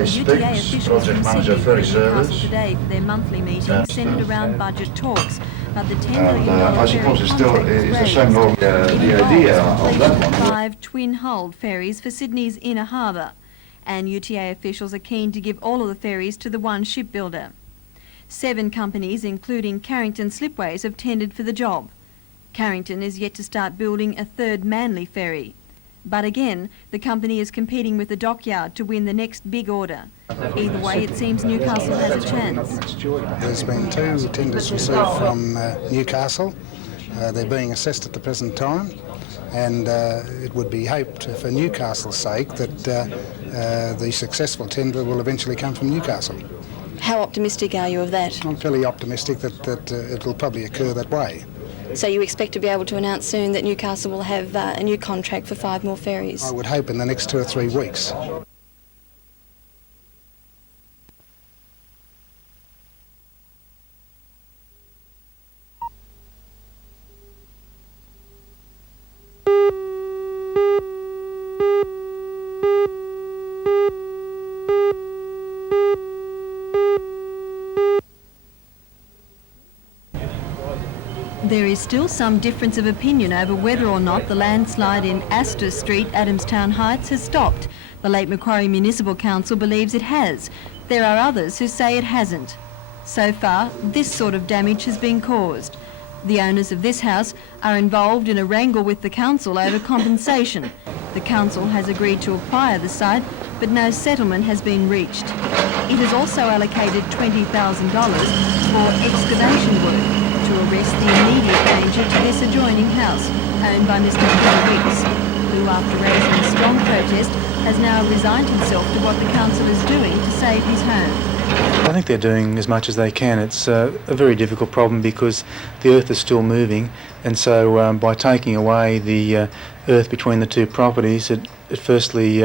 UTA officials from Sydney were in Newcastle today for their monthly meeting centred around budget talks. But the $10 million I suppose ferry it's still contract was the raised. same law. The idea of that one. 5 twin-hulled ferries for Sydney's inner harbour, and UTA officials are keen to give all of the ferries to the one shipbuilder. 7 companies, including Carrington Slipways, have tendered for the job. Carrington is yet to start building a third Manly ferry. But again, the company is competing with the dockyard to win the next big order. Either way, it seems Newcastle has a chance. There's been 2 tenders received from Newcastle. They're being assessed at the present time, and it would be hoped for Newcastle's sake that the successful tender will eventually come from Newcastle. How optimistic are you of that? I'm fairly optimistic that it will probably occur that way. So you expect to be able to announce soon that Newcastle will have a new contract for 5 more ferries? I would hope in the next 2 or 3 weeks. There is still some difference of opinion over whether or not the landslide in Astor Street, Adamstown Heights, has stopped. The Lake Macquarie Municipal Council believes it has. There are others who say it hasn't. So far, this sort of damage has been caused. The owners of this house are involved in a wrangle with the council over compensation. The council has agreed to acquire the site, but no settlement has been reached. It has also allocated $20,000 for excavation work to arrest the immediate danger to this adjoining house, owned by Mr. Torres, who, after raising a strong protest, has now resigned himself to what the council is doing to save his home. I think they're doing as much as they can. It's a very difficult problem because the earth is still moving, and so by taking away the earth between the 2 properties, it firstly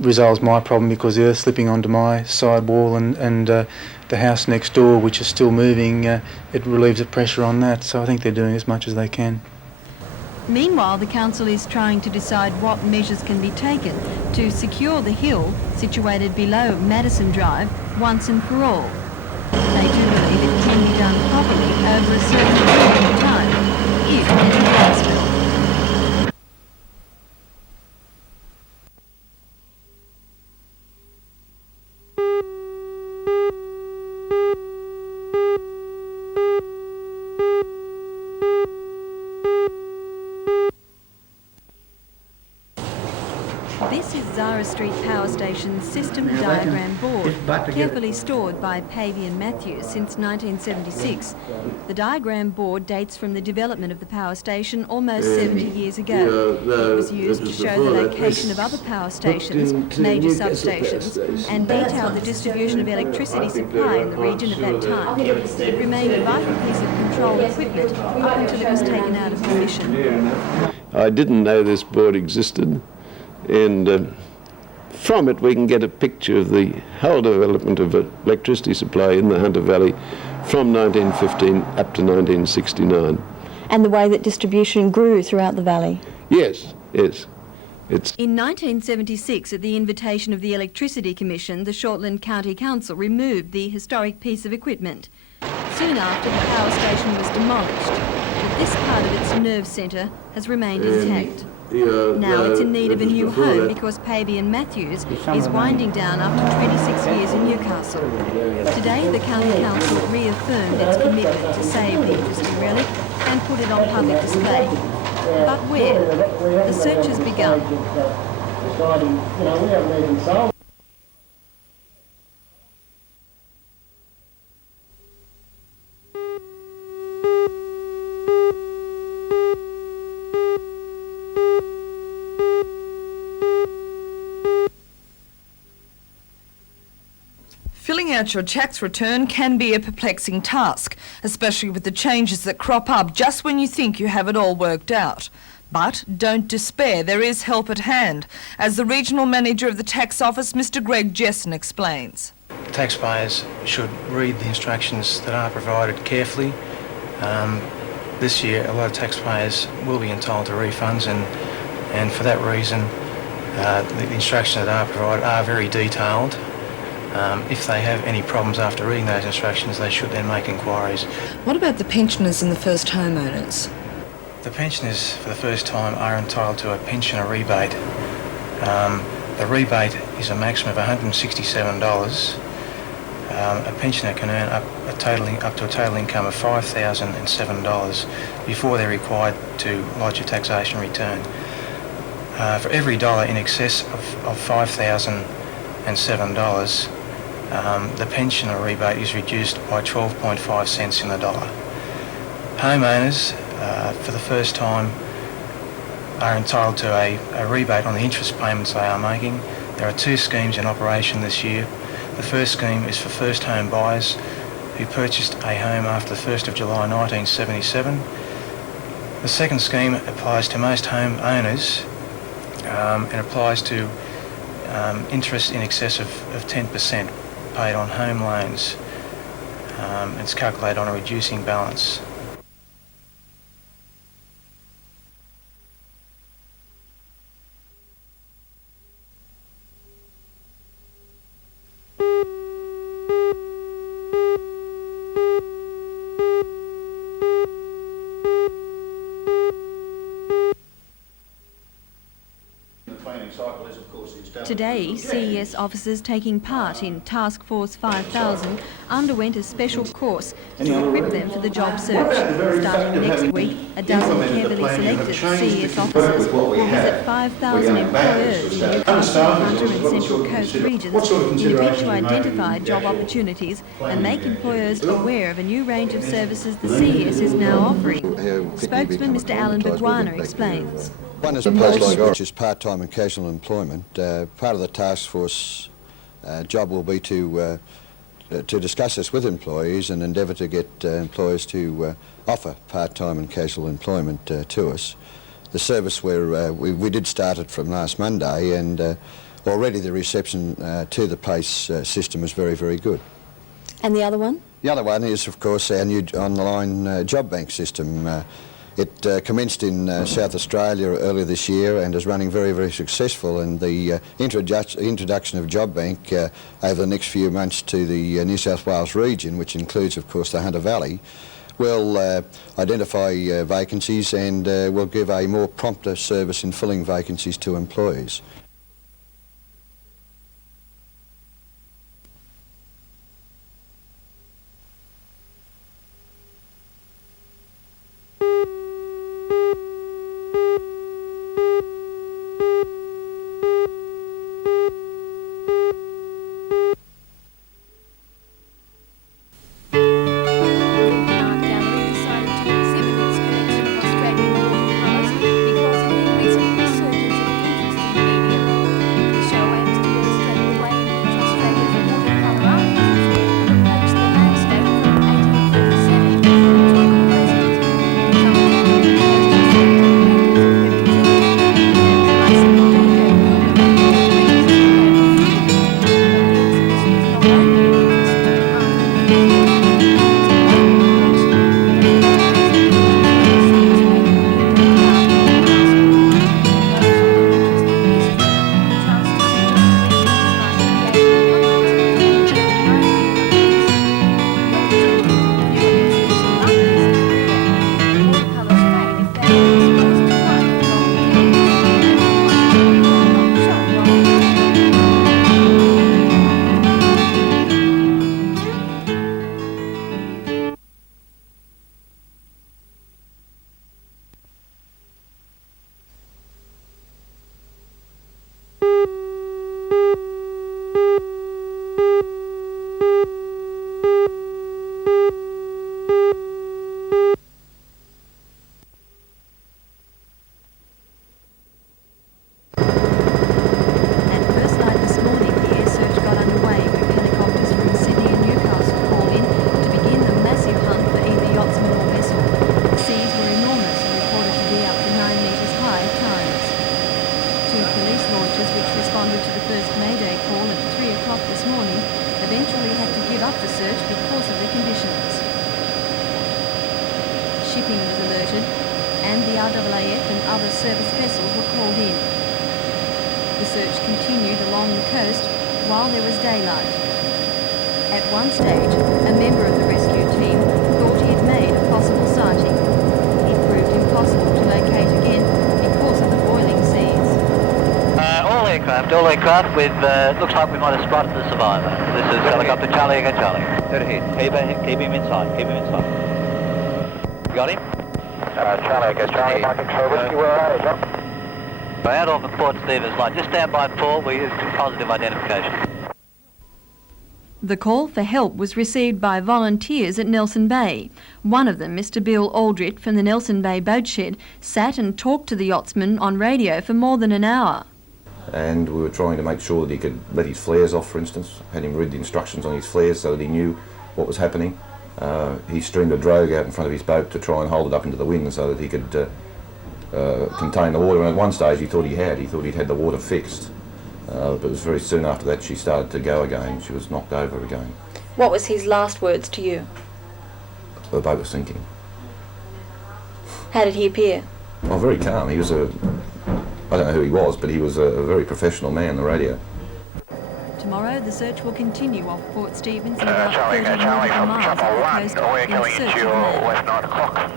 resolves my problem because the earth's slipping onto my side wall, and the house next door, which is still moving, it relieves the pressure on that. So I think they're doing as much as they can. Meanwhile, the council is trying to decide what measures can be taken to secure the hill situated below Madison Drive once and for all. They do believe it can be done properly over a certain period of time, if there's a groundswell. This is Zara Street Power Station's system diagram board, carefully stored by Pavey and Matthews since 1976. The diagram board dates from the development of the power station almost 70 years ago. It was used to show the location of other power stations, major substations, and detailed the distribution of electricity supply in the region at that time. It remained a vital piece of control equipment up until it was taken out of commission. I didn't know this board existed. And from it we can get a picture of the whole development of electricity supply in the Hunter Valley from 1915 up to 1969. And the way that distribution grew throughout the valley? Yes, yes. In 1976, at the invitation of the Electricity Commission, the Shortland County Council removed the historic piece of equipment. Soon after, the power station was demolished, but this part of its nerve centre has remained intact. Now it's in need of a new home because Pavey and Matthews is winding down after 26 years in Newcastle. Today the County Council reaffirmed its commitment to save the industry relic and put it on public display. But where? The search has begun. Filling out your tax return can be a perplexing task, especially with the changes that crop up just when you think you have it all worked out. But don't despair, there is help at hand, as the Regional Manager of the Tax Office, Mr Greg Jessen, explains. Taxpayers should read the instructions that are provided carefully. This year, a lot of taxpayers will be entitled to refunds, and for that reason, The instructions that are provided are very detailed. If they have any problems after reading those instructions, they should then make inquiries. What about the pensioners and the first homeowners? The pensioners for the first time are entitled to a pensioner rebate. The rebate is a maximum of $167. A pensioner can earn up to a total income of $5,007 before they're required to lodge a taxation return. For every dollar in excess of $5,007, the pensioner rebate is reduced by 12.5 cents in the dollar. Homeowners, for the first time, are entitled to a rebate on the interest payments they are making. There are two schemes in operation this year. The first scheme is for first home buyers who purchased a home after the 1st of July 1977. The second scheme applies to most home owners and applies to interest in excess of 10% paid on home loans. It's calculated on a reducing balance. Today, CES officers taking part in Task Force 5000 underwent a special course to equip them for the job search. Starting next week, a dozen carefully selected CES officers will visit 5,000 employers in Newcastle, Hunter and Central Coast regions in a bid to identify job opportunities and make employers aware of a new range of services the CES is now offering. Spokesman Mr Alan Baguana explains. One is a post which is part-time and casual employment. Part of the task force job will be to discuss this with employees and endeavour to get employers to offer part-time and casual employment to us. The service where we did start it from last Monday, and already the reception to the PACE system is very, very good. And the other one? The other one is, of course, our new on-the-line job bank system. It commenced in South Australia earlier this year and is running very, very successful, and the introduction of Job Bank over the next few months to the New South Wales region, which includes, of course, the Hunter Valley, will identify vacancies and will give a more prompter service in filling vacancies to employees. Shipping was alerted and the RAAF and other service vessels were called in. The search continued along the coast while there was daylight. At one stage, a member of the rescue team thought he had made a possible sighting. It proved impossible to locate again because of the boiling seas. All aircraft with, looks like we might have spotted the survivor. This is helicopter Charlie Echo Charlie. Dead ahead. Keep him inside. Got him? Charlie Echo Charlie, my control whiskey, where are you, John? We're out off the Port Stevens line. Just stand by Paul, we use positive identification. The call for help was received by volunteers at Nelson Bay. One of them, Mr Bill Aldrich from the Nelson Bay boat shed, sat and talked to the yachtsman on radio for more than an hour. And we were trying to make sure that he could let his flares off, for instance. Had him read the instructions on his flares so that he knew what was happening. He streamed a drogue out in front of his boat to try and hold it up into the wind so that he could contain the water. And at one stage he thought he'd had the water fixed. But it was very soon after that she started to go again. She was knocked over again. What was his last words to you? The boat was sinking. How did he appear? Oh, very calm. He was I don't know who he was, but he was a very professional man, the radio. Tomorrow the search will continue off Port Stevens and about 30 nautical miles off the coast in search of man. West 9 o'clock.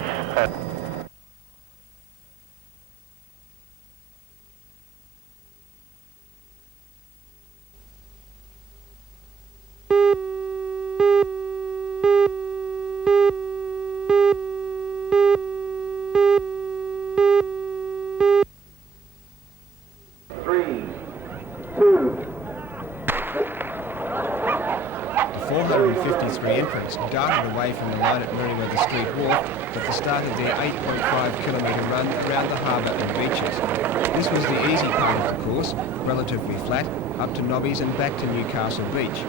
Darted away from the line at Meriwether Street Wharf, but they started their 8.5-kilometre run around the harbour and beaches. This was the easy part of the course, relatively flat, up to Nobbies and back to Newcastle Beach.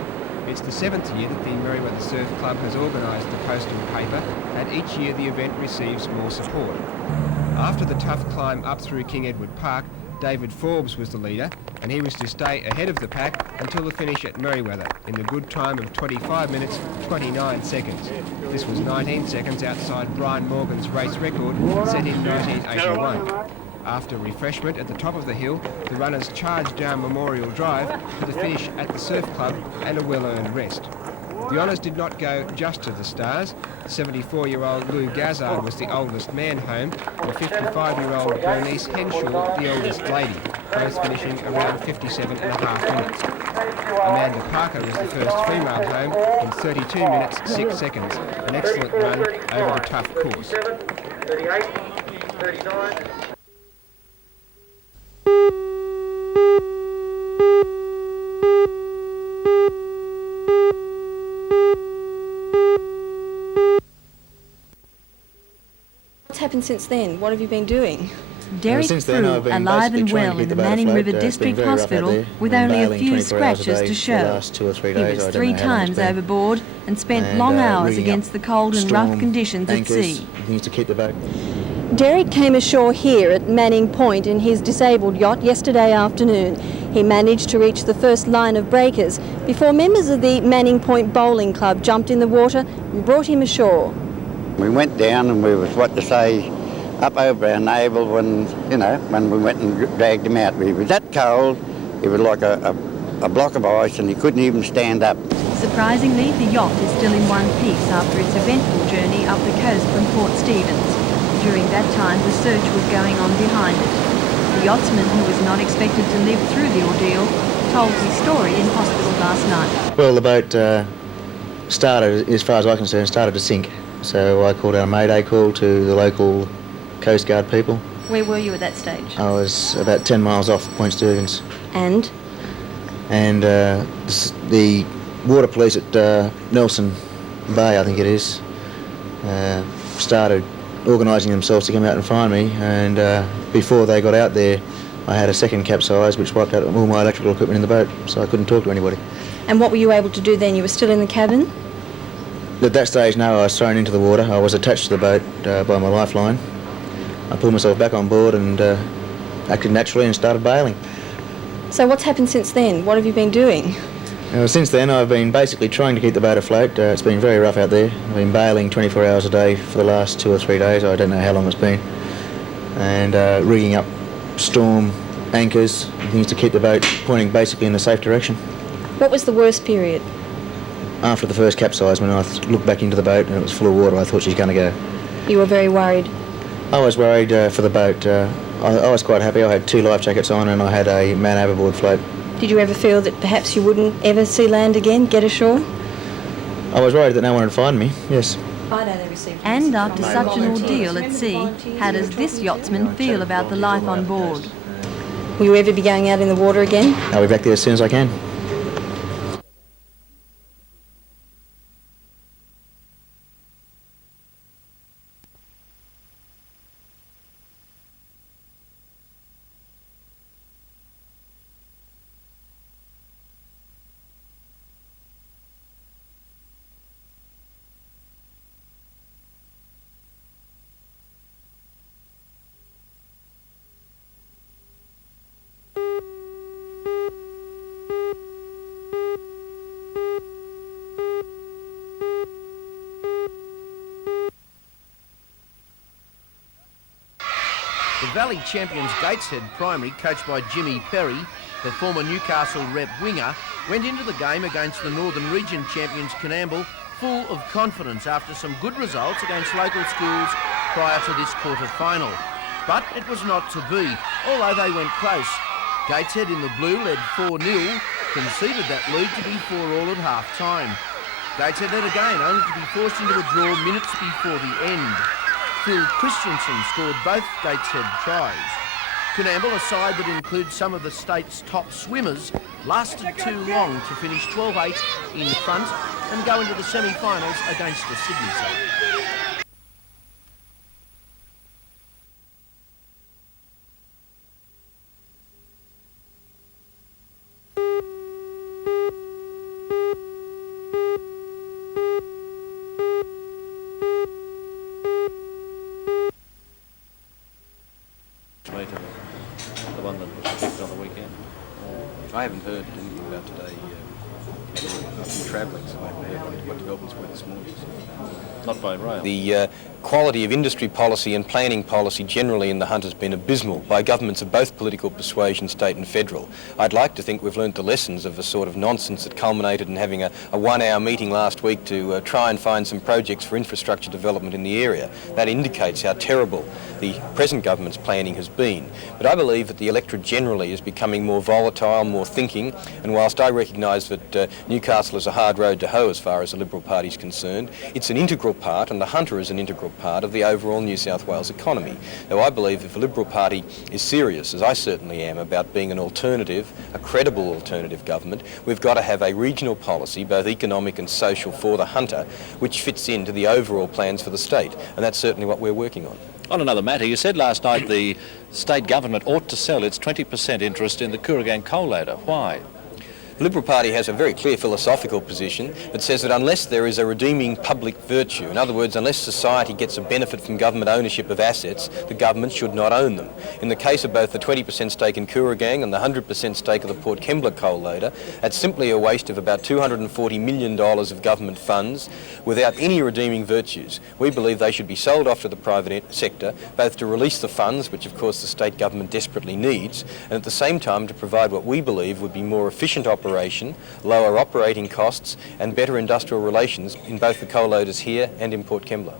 It's the 7th year that the Meriwether Surf Club has organised the posting paper, and each year the event receives more support. After the tough climb up through King Edward Park, David Forbes was the leader, and he was to stay ahead of the pack until the finish at Meriwether in the good time of 25 minutes 29 seconds. This was 19 seconds outside Brian Morgan's race record set in 1981. After refreshment at the top of the hill, the runners charged down Memorial Drive for the finish at the Surf Club and a well-earned rest. The honours did not go just to the stars. 74-year-old Lou Gazzard was the oldest man home, and 55-year-old Bernice Henshaw the eldest lady, both finishing around 57.5 minutes. Amanda Parker was the first female home in 32 minutes 6 seconds, an excellent run over the tough course. 38, 39. What's happened since then? What have you been doing? Derek Frew, alive and well in the Manning River District Hospital with only a few scratches to show. He was 3 times overboard and spent long hours against the cold and rough conditions at sea. Things to keep the boat. Derek came ashore here at Manning Point in his disabled yacht yesterday afternoon. He managed to reach the first line of breakers before members of the Manning Point Bowling Club jumped in the water and brought him ashore. We went down and we was, up over our navel when we went and dragged him out. He was that cold, he was like a block of ice and he couldn't even stand up. Surprisingly, the yacht is still in one piece after its eventful journey up the coast from Port Stevens. During that time, the search was going on behind it. The yachtsman, who was not expected to live through the ordeal, told his story in hospital last night. Well, the boat started, as far as I'm concerned, started to sink. So I called out a mayday call to the local Coast Guard people. Where were you at that stage? I was about 10 miles off Point Stevens. And? And the water police at Nelson Bay, I think it is, started organising themselves to come out and find me, and before they got out there I had a second capsize which wiped out all my electrical equipment in the boat, so I couldn't talk to anybody. And what were you able to do then? You were still in the cabin? At that stage, no, I was thrown into the water. I was attached to the boat by my lifeline. I pulled myself back on board and acted naturally and started bailing. So what's happened since then? What have you been doing? Since then I've been basically trying to keep the boat afloat. It's been very rough out there. I've been bailing 24 hours a day for the last 2 or 3 days. I don't know how long it's been. And rigging up storm anchors, things to keep the boat pointing basically in a safe direction. What was the worst period? After the first capsize, when I looked back into the boat and it was full of water, I thought she's going to go. You were very worried. I was worried for the boat. I was quite happy. I had 2 life jackets on and I had a man overboard float. Did you ever feel that perhaps you wouldn't ever see land again, get ashore? I was worried that no one would find me, yes. And after such an ordeal at sea, how does this yachtsman feel about the life on board? Will you ever be going out in the water again? I'll be back there as soon as I can. The Valley champions Gateshead Primary, coached by Jimmy Perry, the former Newcastle rep winger, went into the game against the Northern Region champions Coonamble full of confidence after some good results against local schools prior to this quarter-final. But it was not to be, although they went close. Gateshead in the blue led 4-0, conceded that lead to be 4-all at half-time. Gateshead led again, only to be forced into a draw minutes before the end. Phil Christensen scored both Gateshead tries. Coonamble, a side that includes some of the state's top swimmers, lasted too long to finish 12-8 in front and go into the semi-finals against the Sydney side. The one that was picked on the weekend. I haven't heard anything about today. I've been travelling, so I haven't heard what developments were this morning. Not by rail. The quality of industry policy and planning policy generally in the hunt has been abysmal by governments of both political persuasion, state and federal. I'd like to think we've learnt the lessons of the sort of nonsense that culminated in having a 1-hour meeting last week to try and find some projects for infrastructure development in the area. That indicates how terrible the present government's planning has been. But I believe that the electorate generally is becoming more volatile, more thinking, and whilst I recognise that Newcastle is a hard road to hoe as far as the Liberal Party is concerned, it's an integral part, and the Hunter is an integral part of the overall New South Wales economy. Now I believe if the Liberal Party is serious, as I certainly am, about being an alternative, a credible alternative government, we've got to have a regional policy, both economic and social, for the Hunter, which fits into the overall plans for the state, and that's certainly what we're working on. On another matter, you said last night the state government ought to sell its 20% interest in the Kooragang coal loader. Why? The Liberal Party has a very clear philosophical position that says that unless there is a redeeming public virtue, in other words, unless society gets a benefit from government ownership of assets, the government should not own them. In the case of both the 20% stake in Kooragang and the 100% stake of the Port Kembla coal loader, that's simply a waste of about $240 million of government funds without any redeeming virtues. We believe they should be sold off to the private sector, both to release the funds, which of course the state government desperately needs, and at the same time to provide what we believe would be more efficient operation, lower operating costs and better industrial relations in both the coal loaders here and in Port Kembla.